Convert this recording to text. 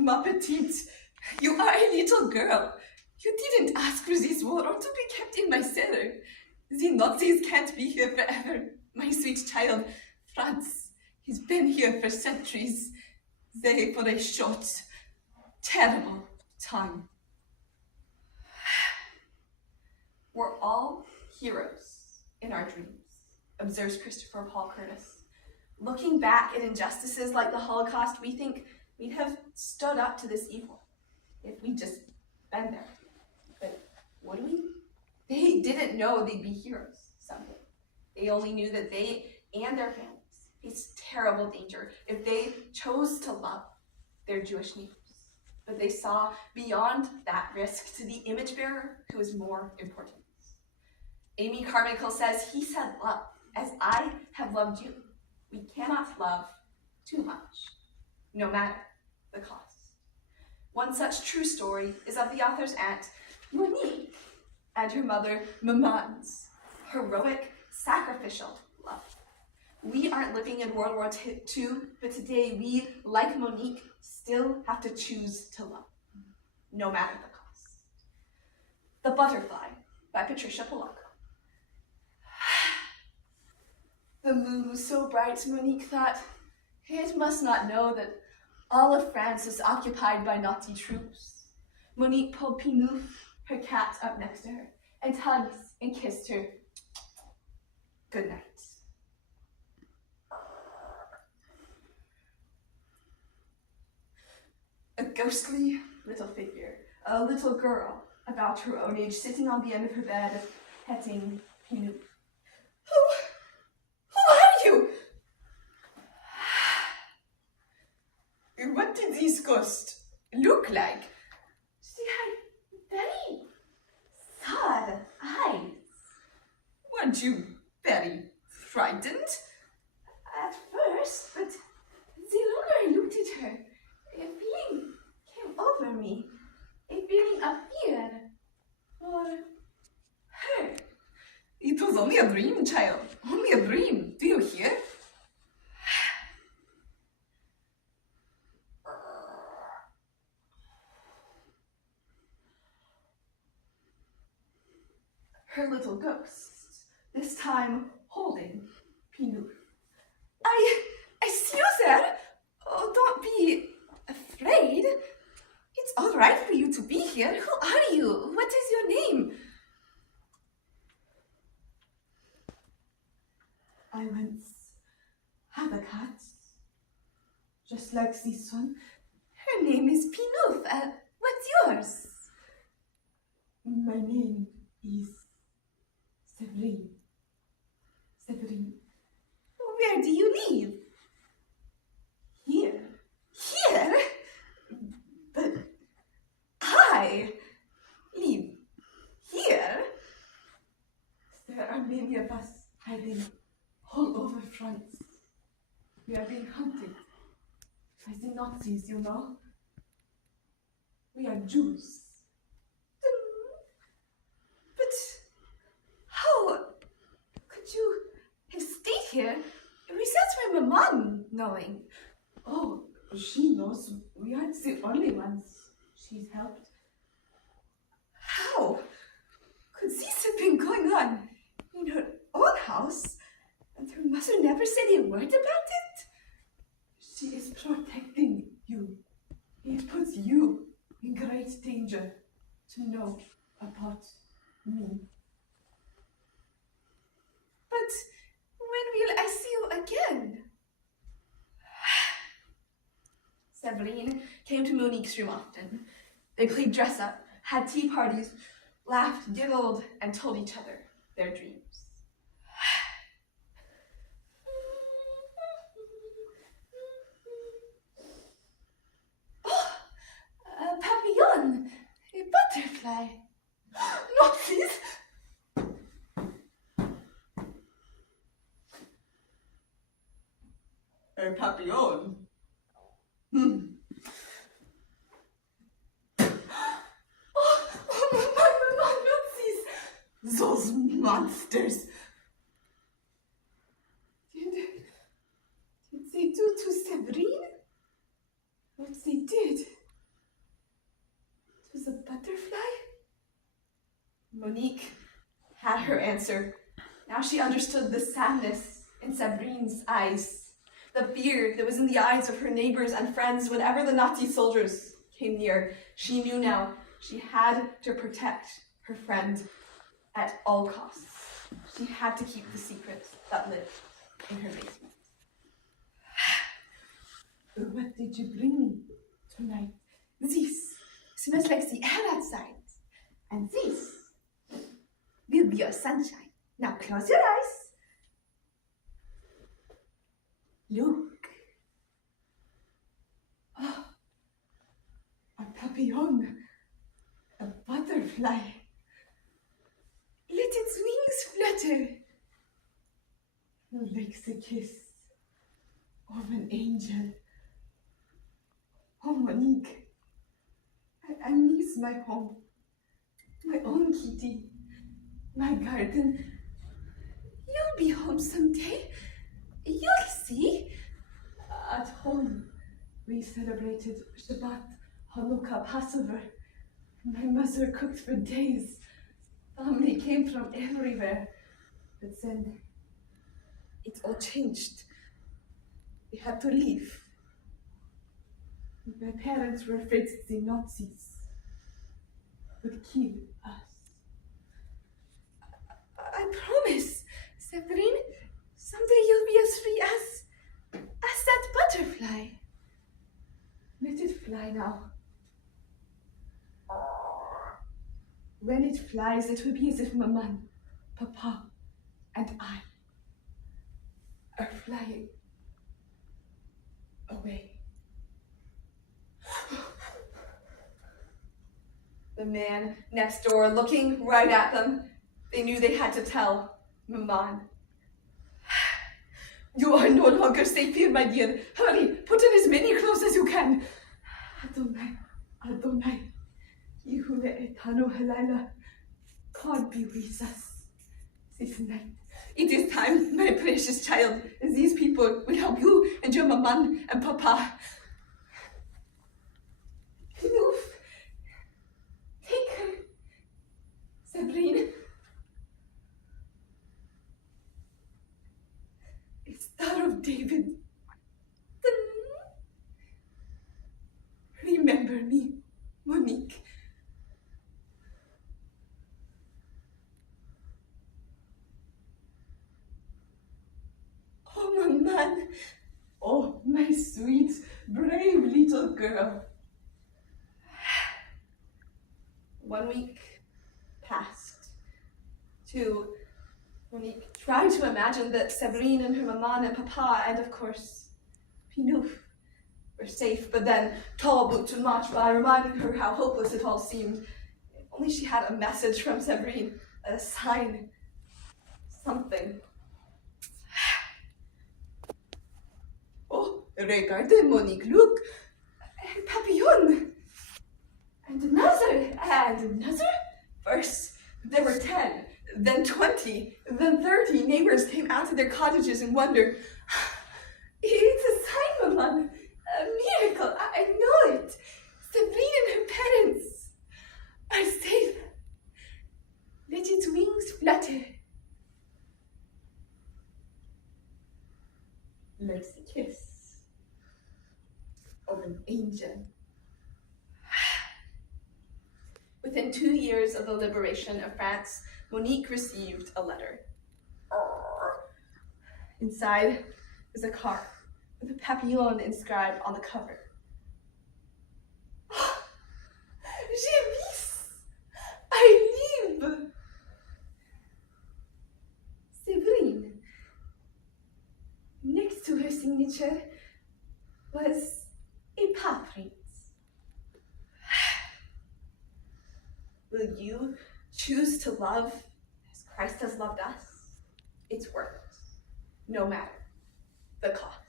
Ma petite, you are a little girl. You didn't ask for this war or to be kept in my cellar. The Nazis can't be here forever, my sweet child. France, he's been here for centuries. They for a short, terrible time. We're all heroes in our dreams, observes Christopher Paul Curtis. Looking back at injustices like the Holocaust, we think we'd have stood up to this evil if we'd just been there. But would we? They didn't know they'd be heroes someday. They only knew that they and their families faced terrible danger if they chose to love their Jewish neighbors. But they saw beyond that risk to the image bearer who was more important. Amy Carmichael says, he said love, as I have loved you. We cannot love too much, no matter the cost. One such true story is of the author's aunt, Monique, and her mother, Maman's heroic, sacrificial love. We aren't living in World War II, but today we, like Monique, still have to choose to love, no matter the cost. The Butterfly by Patricia Polacco. The moon was so bright, Monique thought, it must not know that all of France is occupied by Nazi troops. Monique pulled Pinou, her cat, up next to her, and hugged and kissed her. Good night. A ghostly little figure, a little girl about her own age, sitting on the end of her bed, petting Pinou. Who are you? What did this ghost look like? She had very sad eyes. Weren't you very frightened? At first, but the longer I looked at her, a feeling came over me. A feeling of fear for her. It was only a dream, child. Only a dream. Do you hear? Her little ghost, this time holding Pinou. I see you, sir. Oh, don't be afraid. It's all right for you to be here. Who are you? What is your name? I once had a cat, just like this one. Her name is Pinou. What's yours? My name is Severine. Severine. Where do you live? Here. Here? But I live here. There are many of us hiding all over France. We are being hunted by the Nazis, you know. We are Jews. But how could you have stayed here without my mom knowing? Oh, she knows. We aren't the only ones she's helped. How could this have been going on in her own house and her mother never said a word about it? She is protecting you. It puts you in great danger to know about me. But when will I see you again? Severine came to Monique's room often. They played dress up, had tea parties, laughed, giggled, and told each other their dreams. Oh, a papillon, a butterfly. Not this. A papillon? Those monsters! Did they do to Severine what they did Monique had her answer. Now she understood the sadness in Sabrine's eyes, the fear that was in the eyes of her neighbors and friends whenever the Nazi soldiers came near. She knew now she had to protect her friend at all costs. She had to keep the secret that lived in her basement. What did you bring me tonight? This smells like the air outside. And this will be your sunshine. Now close your eyes. Look. Oh, a papillon, a butterfly. Let its wings flutter. Like the kiss of an angel. Oh, Monique, I miss my home, my own kitty, my garden. You'll be home someday. You'll see. At home, we celebrated Shabbat, Hanukkah, Passover. My mother cooked for days. Family came from everywhere. But then, it all changed. We had to leave. My parents were afraid the Nazis would kill us. I promise, Sabrine, someday you'll be as free as that butterfly. Let it fly now. When it flies, it will be as if Mama, Papa, and I are flying away. The man next door looking right at them, they knew they had to tell Maman. You are no longer safe here, my dear. Hurry, put on as many clothes as you can. Adonai, Adonai, Yehuda Etanu Halila, God be with us this night. It is time, my precious child. These people will help you and your Maman and Papa. Knuf, take her, Sabrine. Star of David, remember me, Monique. Oh, Maman. Oh, my sweet, brave little girl. 1 week passed. 2, Monique tried to imagine that Sabrine and her Maman and Papa and, of course, Pinouf were safe, but then Talbot would march by, reminding her how hopeless it all seemed. If only she had a message from Sabrine, a sign, something. Oh, regardez, Monique, look. A papillon! And another. First, there were 10. Then 20, then 30 neighbors came out to their cottages in wonder. It's a sign, Maman, a miracle, I know it. Sabrine and her parents are safe. Let its wings flutter. Like the kiss of an angel. Within 2 years of the liberation of France, Monique received a letter. Inside was a card with a papillon inscribed on the cover. Je vis! I live! Sabrine. Next to her signature was a portrait. Will you choose to love as Christ has loved us? It's worth it, no matter the cost.